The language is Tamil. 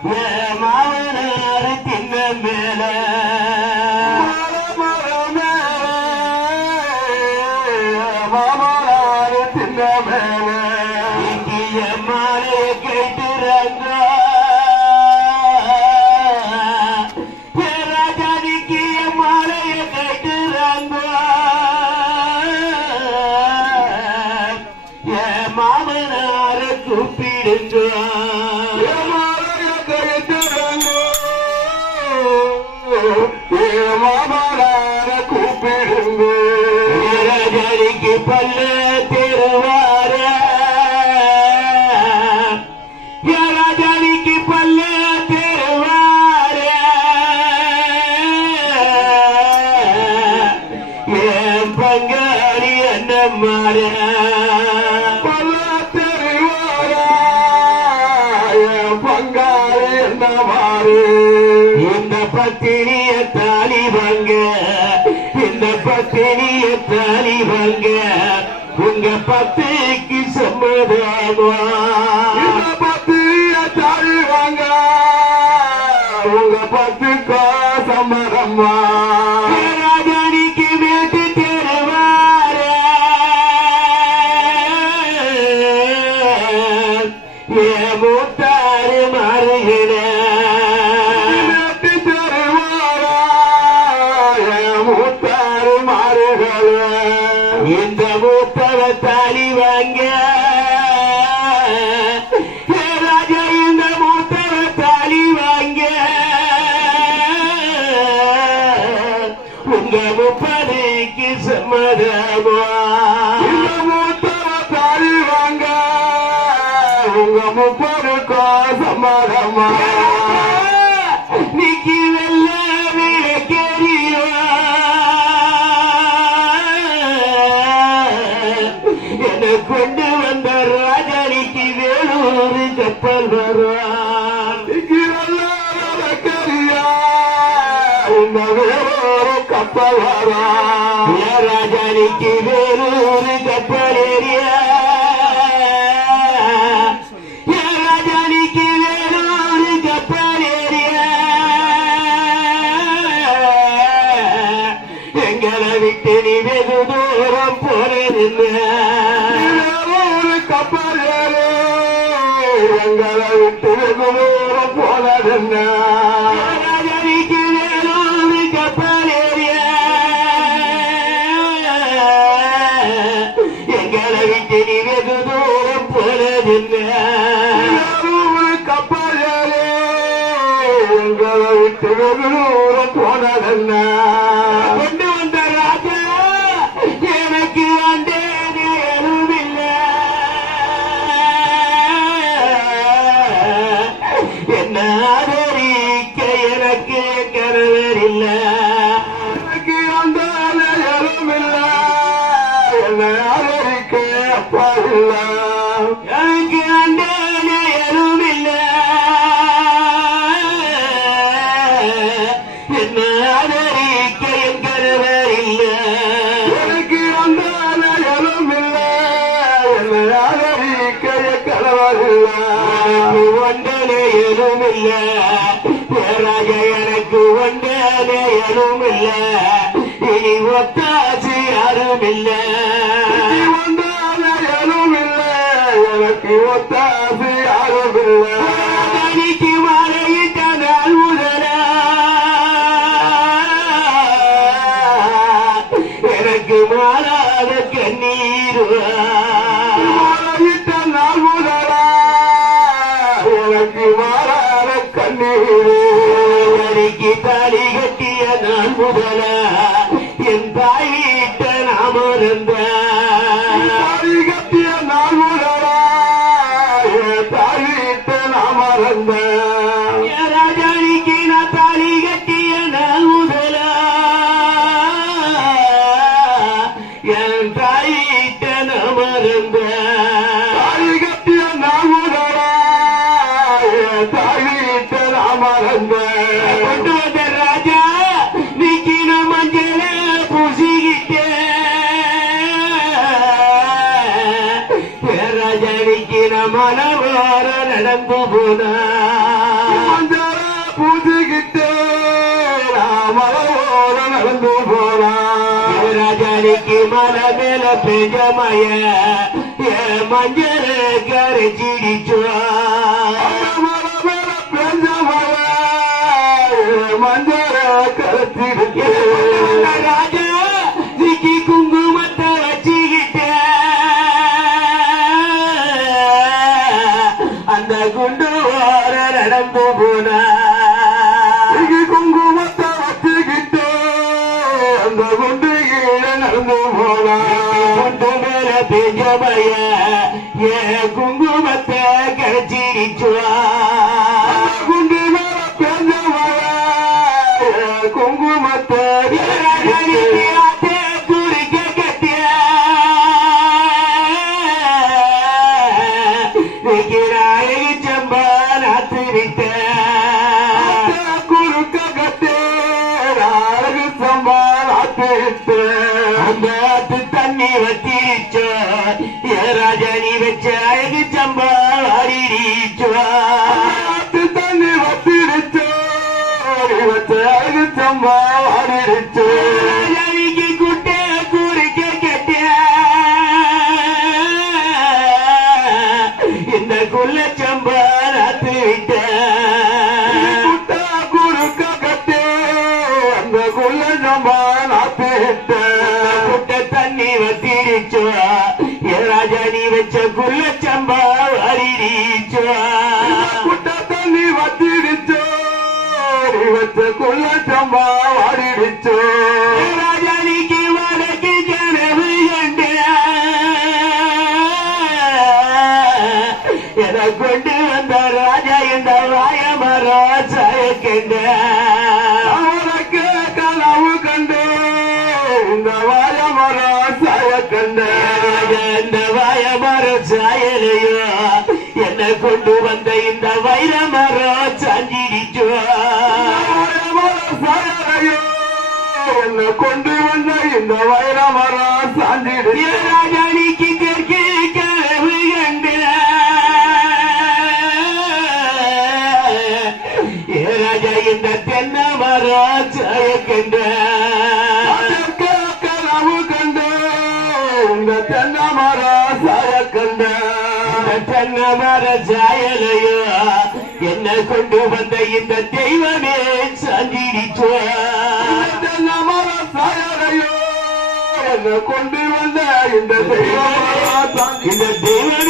மாமனார் தின்ன மேல மாமனார் தின்ன மேல இந்திய மாலை கேட்டுறாங்க ராஜாதிக்கு மாலைய கேட்டுறாங்க மாமனார கூப்பிடுங்க மாமனார கூப்பிடுங்க ராஜாதிக்கு பல்ல தெருவார ராஜாதிக்கு பல்ல தெருவார என் பங்காளி அண்ணம்மார இந்த பத்தினிய தாலி வாங்க இந்த பத்தினிய தாலி வாங்க உங்க பத்திக்கு சம்மதமா இந்த பத்தினிய தாலி வாங்க உங்க பத்துக்கோ சம்மதமா ராஜானிக்கு வீட்டு தெருவார மூத்தாறு மாறுகிற மூத்தாறு மாறுகிற இந்த மூத்தவ தாலி வாங்க ராஜா இந்த மூத்தவ தாலி வாங்க உங்க முப்பதுக்கு சம்மதமா இந்த மூத்தவ தாலி வாங்க உங்க முப்பதுக்கோ சம்மதமா நீக்கி வெல்ல விளக்கேறியோ என கொண்டு வந்த ராஜானிக்கு வேலூர் கப்பல் வரும் இந்த வேலூர் கப்பல் வரும் ராஜானிக்கு வேலூர் கப்பல் ஏறியா விட்டு நீ வெகு தூரம் போறதில்லை கப்பல் எங்களை விட்டு வெகு தூரம் போனதில்லை ராஜாவிக்கு வேலூர் கப்பல் எங்களை விட்டு நீ வெகு தூரம் போனதில்லை கப்பல் எங்களை விட்டு வெகு தூரம் போனதில்லை கொண்டு வந்த ராஜா எனக்கு அண்டே நேரும் இல்லை என்ன ஆதரிக்க எனக்கு கருவர் இல்லை எனக்கு அந்த நேரம் இல்லை என்ன ஆதரிக்க அப்பா இல்லை எனக்கு அண்டே நேரும் இல்லை என்ன ஆதரிக்க என் கருவர் இல்லை எனக்கு அந்த நேரம் இல்லை என்ன ஆதரிக்க என் கருவர் இல்லை ஒன்றனே எதுவும் இல்லை ராஜா எனக்கு ஒன்றனே எதுவும் இல்லை இனி ஒத்தாச்சு யாரும் இல்லை ஒன்றான எதுவும் இல்லை எனக்கு ஒத்தாச்சு யாரும் இல்லை தனிக்கு மாலையிட்ட நாள் முதல எனக்கு மாறாத கண்ணீர் மாலையிட்ட நாள் முதல எனக்கு மாறாத கண்ணீர் எனக்கு தாலி கட்டிய நாள் முதல என் தாய் வீட்ட நாம இருந்த தாலி கட்டிய நாள் முதல என் தாய் வீட்ட நாம இருந்த ராஜானிக்கு நான் தாலி கட்டிய நாள் முதல என் தாய் வீட்ட நாம இருந்த தாலி கட்டிய நாள் முதல என் தாய் வீட்ட நாம இருந்த கொண்டு வந்த ராஜா நீக்கின மஞ்சள பூசிக்கிட்டே ராஜா நீக்கின மனவார நடந்து போன மஞ்சள பூஜைகிட்டே மலையோர நடந்து போனா ராஜானிக்கு மலை மேல பெஞ்ச மய மஞ்சள் கரைச்சிடிச்சோ மலை மேல பெஞ்ச மலை மஞ்சள கரைச்சிடுச்சு ராஜா நீக்கி குங்குமத்தை வச்சுக்கிட்ட அந்த குண்டு ஓர நடந்து போனா குங்குமத்தை வச்சுக்கிட்டு அந்த குண்டு கீழே நடந்து போனா குண்டு மேல பெஞ்ச மய குங்குமத்தை கரைச்சிடிச்சோ குண்டு மேல பெஞ்ச மலை குங்குமத்தை குறுக்க கட்டே அழகு சம்பாதிட்டு தண்ணி வச்சிருச்சோ ராஜாணி வச்ச அழகு சம்பா ஆடிச்சோ தண்ணி வத்திருச்சு அழகு சம்பாதிச்சு ராஜாணிக்கு குட்ட குறுக்க கட்ட இந்த குள்ள சம்பா நாத்து விட்ட குறுக்க கட்டே அந்த குள்ள சம்பாதிட்டு குட்ட தண்ணி வத்திருச்சோ ராஜாணி வச்ச குள்ள சம்பா அரிச்சோ குட்ட தண்ணி வத்திருச்சோ வச்ச குள்ள சம்பாதிச்சோ ராஜானிக்கு வடக்கு கனவு கண்டு என கொண்டு வந்த ராஜா இந்த வாயமரா சாயக்கண்ட அவனுக்கு கனவு கண்டு இந்த வாயமரா சாய கண்ட இந்த வாயமர சாயலையோ என்ன கொண்டு வந்த இந்த வைரமரா சாஞ்சிடிச்சோ சாயலையோ என்ன கொண்டு வந்த இந்த வைரமரா சாஞ்சிடு ராஜானிக்கு தெற்கு கனவு கண்டு ராஜா இந்த தென்னை மரா சாயக்கண்ட கனவு கண்டு இந்த தென்னமரா சாய கண்ட தென்னை மர சாயலையோ என்ன கொண்டு வந்த இந்த தெய்வமே சாஞ்சிடிச்சோ தென்னமர சாயலையோ என்ன கொண்டு வந்த இந்த தெய்வமரா இந்த தெய்வமே